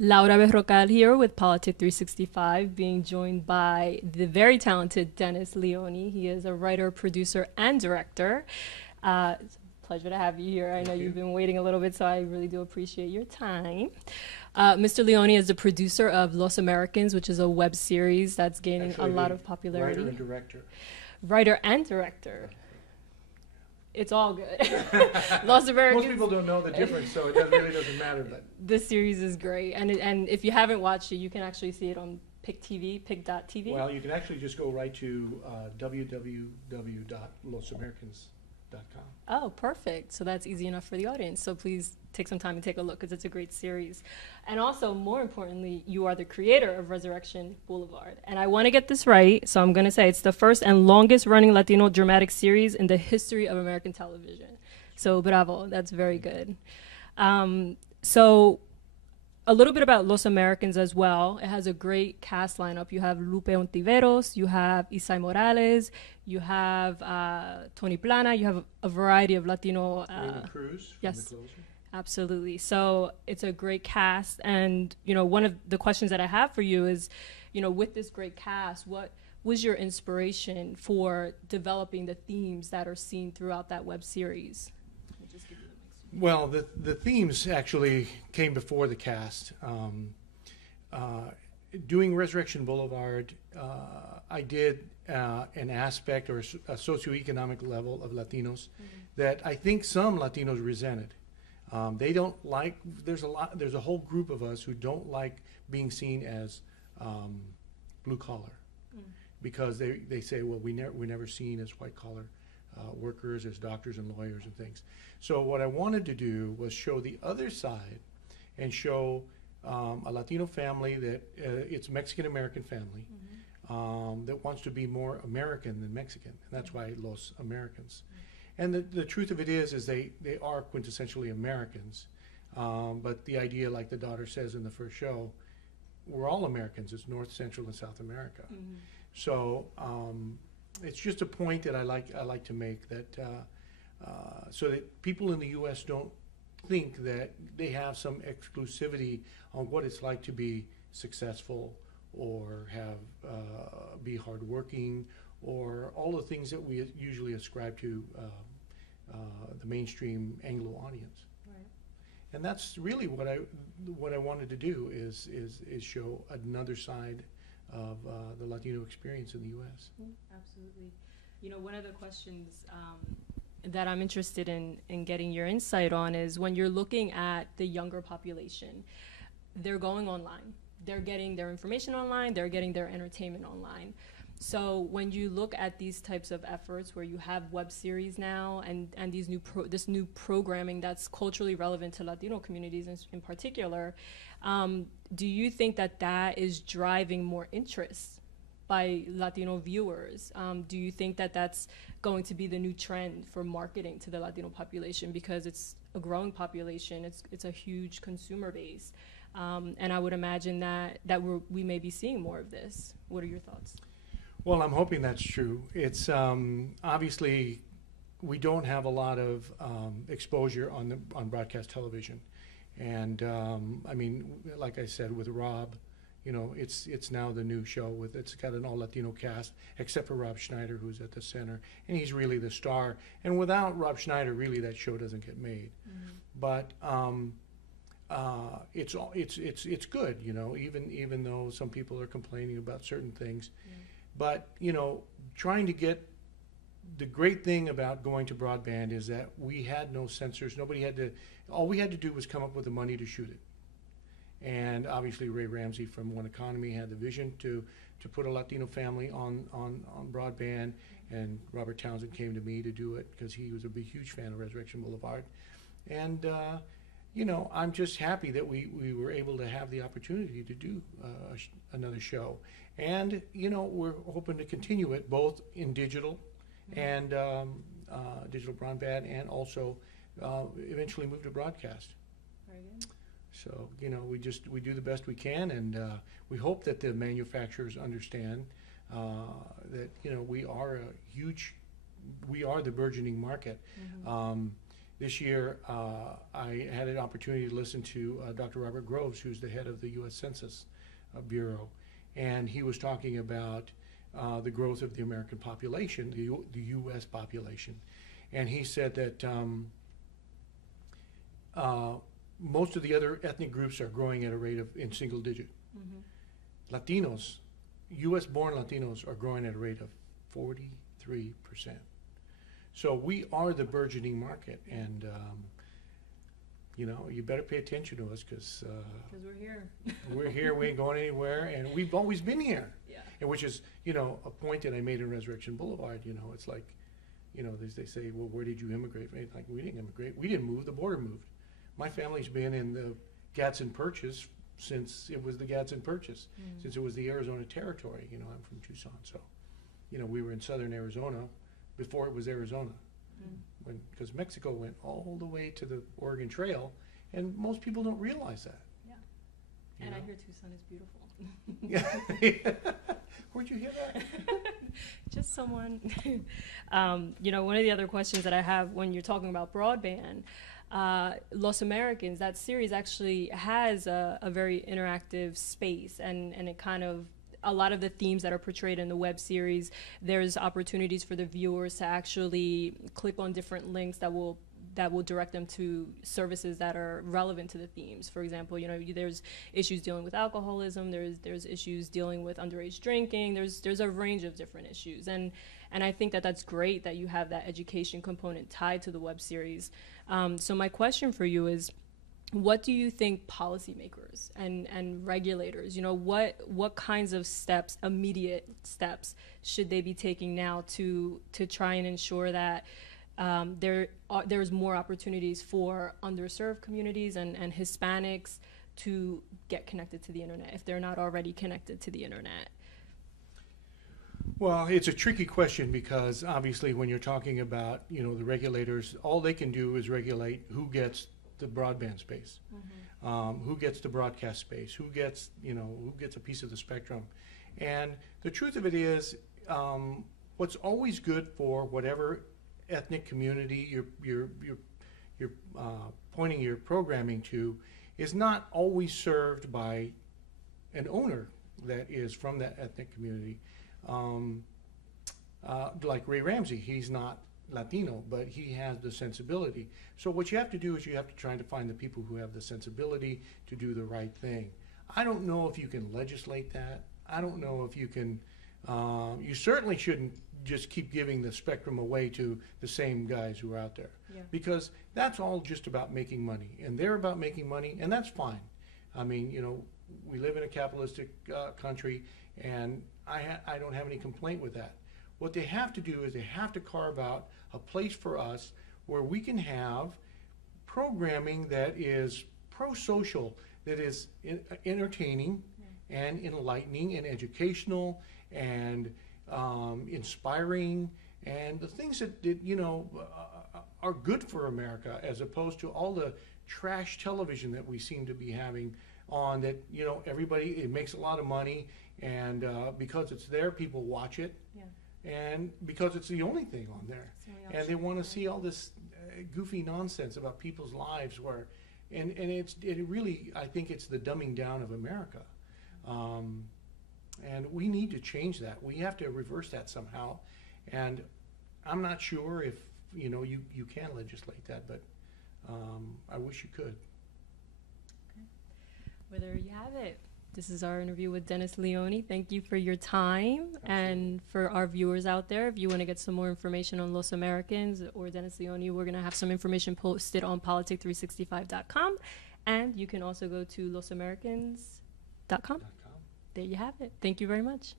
Laura Berrocal here with Politic365, being joined by the very talented Dennis Leoni. He is a writer, producer, and director. It's a pleasure to have you here. I know you've been waiting a little bit, so I really do appreciate your time. Mr. Leoni is the producer of Los Americans, which is a web series that's gaining a lot of popularity. Writer and director. Writer and director. It's all good. Los Americans. Most people don't know the difference, so it really doesn't matter. But this series is great, and if you haven't watched it, you can actually see it on Pick TV, Pick.tv. well, you can actually just go right to www.losamericans.com. Oh, perfect. So that's easy enough for the audience. So please take some time and take a look because it's a great series. And also, more importantly, you are the creator of Resurrection Boulevard. And I want to get this right, so I'm going to say it's the first and longest running Latino dramatic series in the history of American television. So bravo, that's very good. So a little bit about Los Americans as well. It has a great cast lineup. You have Lupe Ontiveros, you have Isai Morales, you have Tony Plana, you have a variety of Latino. Raymond Cruz. Yes, from The Closer. absolutely. So it's a great cast. And, you know, one of the questions that I have for you is, you know, with this great cast, what was your inspiration for developing the themes that are seen throughout that web series? Well, the themes actually came before the cast. Doing Resurrection Boulevard, I did an aspect or a socioeconomic level of Latinos that I think some Latinos resented. They don't like. There's a whole group of us who don't like being seen as blue collar because they say, well, we're never seen as white collar workers, as doctors and lawyers and things. So what I wanted to do was show the other side and show a Latino family that it's a Mexican-American family that wants to be more American than Mexican, and that's why Los Americans. And the truth of it is they are quintessentially Americans, but the idea, like the daughter says in the first show, we're all Americans. It's North, Central, and South America. So it's just a point that I like to make, that so that people in the U.S. don't think that they have some exclusivity on what it's like to be successful or be hardworking or all the things that we usually ascribe to the mainstream Anglo audience. Right. And that's really what I wanted to do is show another side of the Latino experience in the U.S. Absolutely. You know, one of the questions that I'm interested in getting your insight on is when you're looking at the younger population, they're going online. They're getting their information online. They're getting their entertainment online. So when you look at these types of efforts where you have web series now and these this new programming that's culturally relevant to Latino communities in particular, do you think that is driving more interest by Latino viewers? Do you think that that's going to be the new trend for marketing to the Latino population, because it's a growing population, it's a huge consumer base, and I would imagine that we may be seeing more of this. What are your thoughts? Well, I'm hoping that's true. It's obviously we don't have a lot of exposure on broadcast television, and I mean, like I said, with Rob, you know, it's now the new show it's got an all Latino cast except for Rob Schneider, who's at the center, and he's really the star. And without Rob Schneider, really, that show doesn't get made. But it's good, you know, even though some people are complaining about certain things. But, you know, trying to get the great thing about going to broadband is that we had no censors. All we had to do was come up with the money to shoot it. And obviously Ray Ramsey from One Economy had the vision to put a Latino family on broadband, and Robert Townsend came to me to do it because he was a huge fan of Resurrection Boulevard. And, you know, I'm just happy that we were able to have the opportunity to do another show. And, you know, we're hoping to continue it both in digital and digital broadband, and also eventually move to broadcast. Very good. So, you know, we do the best we can, and we hope that the manufacturers understand that, you know, we are the burgeoning market. This year, I had an opportunity to listen to Dr. Robert Groves, who's the head of the U.S. Census Bureau, and he was talking about the growth of the American population, the U.S. population. And he said that most of the other ethnic groups are growing at a rate of in single digit. Mm-hmm. Latinos, U.S.-born Latinos are growing at a rate of 43%. So we are the burgeoning market, and you know, you better pay attention to us because we're here. We're here. We ain't going anywhere, and we've always been here. Yeah. And which is, you know, a point that I made in Resurrection Boulevard. You know, it's like, you know, they say, well, where did you immigrate? Like, we didn't immigrate. We didn't move. The border moved. My family's been in the Gadsden Purchase since it was the Gadsden Purchase, since it was the Arizona Territory. You know, I'm from Tucson, so, you know, we were in southern Arizona before it was Arizona. Because Mexico went all the way to the Oregon Trail, and most people don't realize that. Yeah. And I hear Tucson is beautiful. Yeah. Where'd you hear that? Just someone. You know, one of the other questions that I have when you're talking about broadband, Los Americans, that series actually has a very interactive space, and it kind of, a lot of the themes that are portrayed in the web series, there's opportunities for the viewers to actually click on different links that will direct them to services that are relevant to the themes. For example, you know, there's issues dealing with alcoholism, there's issues dealing with underage drinking, there's a range of different issues. And I think that that's great that you have that education component tied to the web series. So my question for you is, what do you think policymakers and regulators, you know, what kinds of steps, immediate steps, should they be taking now to try and ensure that there's more opportunities for underserved communities and Hispanics to get connected to the internet if they're not already connected to the internet? Well, it's a tricky question because obviously when you're talking about, you know, the regulators, all they can do is regulate who gets the broadband space, who gets the broadcast space, who gets, you know, who gets a piece of the spectrum. And the truth of it is, what's always good for whatever ethnic community you're pointing your programming to is not always served by an owner that is from that ethnic community. Like Ray Ramsey, he's not Latino, but he has the sensibility. So what you have to do is you have to try to find the people who have the sensibility to do the right thing. I don't know if you can legislate that. I don't know if you can, you certainly shouldn't just keep giving the spectrum away to the same guys who are out there. Yeah. Because that's all just about making money, and they're about making money, and that's fine. I mean, you know, we live in a capitalistic country, and I don't have any complaint with that. What they have to do is they have to carve out a place for us where we can have programming that is pro-social, that is entertaining and enlightening and educational and inspiring, and the things that you know are good for America, as opposed to all the trash television that we seem to be having on that, you know, everybody, it makes a lot of money, and because it's there, people watch it. Yeah. And because it's the only thing on there, and they want to see all this goofy nonsense about people's lives, where, and it really, I think it's the dumbing down of America, and we need to change that. We have to reverse that somehow, and I'm not sure if, you know, you can legislate that, but I wish you could. Okay. Well, there you have it. This is our interview with Dennis Leoni. Thank you for your time. Absolutely. And for our viewers out there, if you want to get some more information on Los Americans or Dennis Leoni, we're going to have some information posted on Politic365.com. And you can also go to losamericans.com. There you have it. Thank you very much.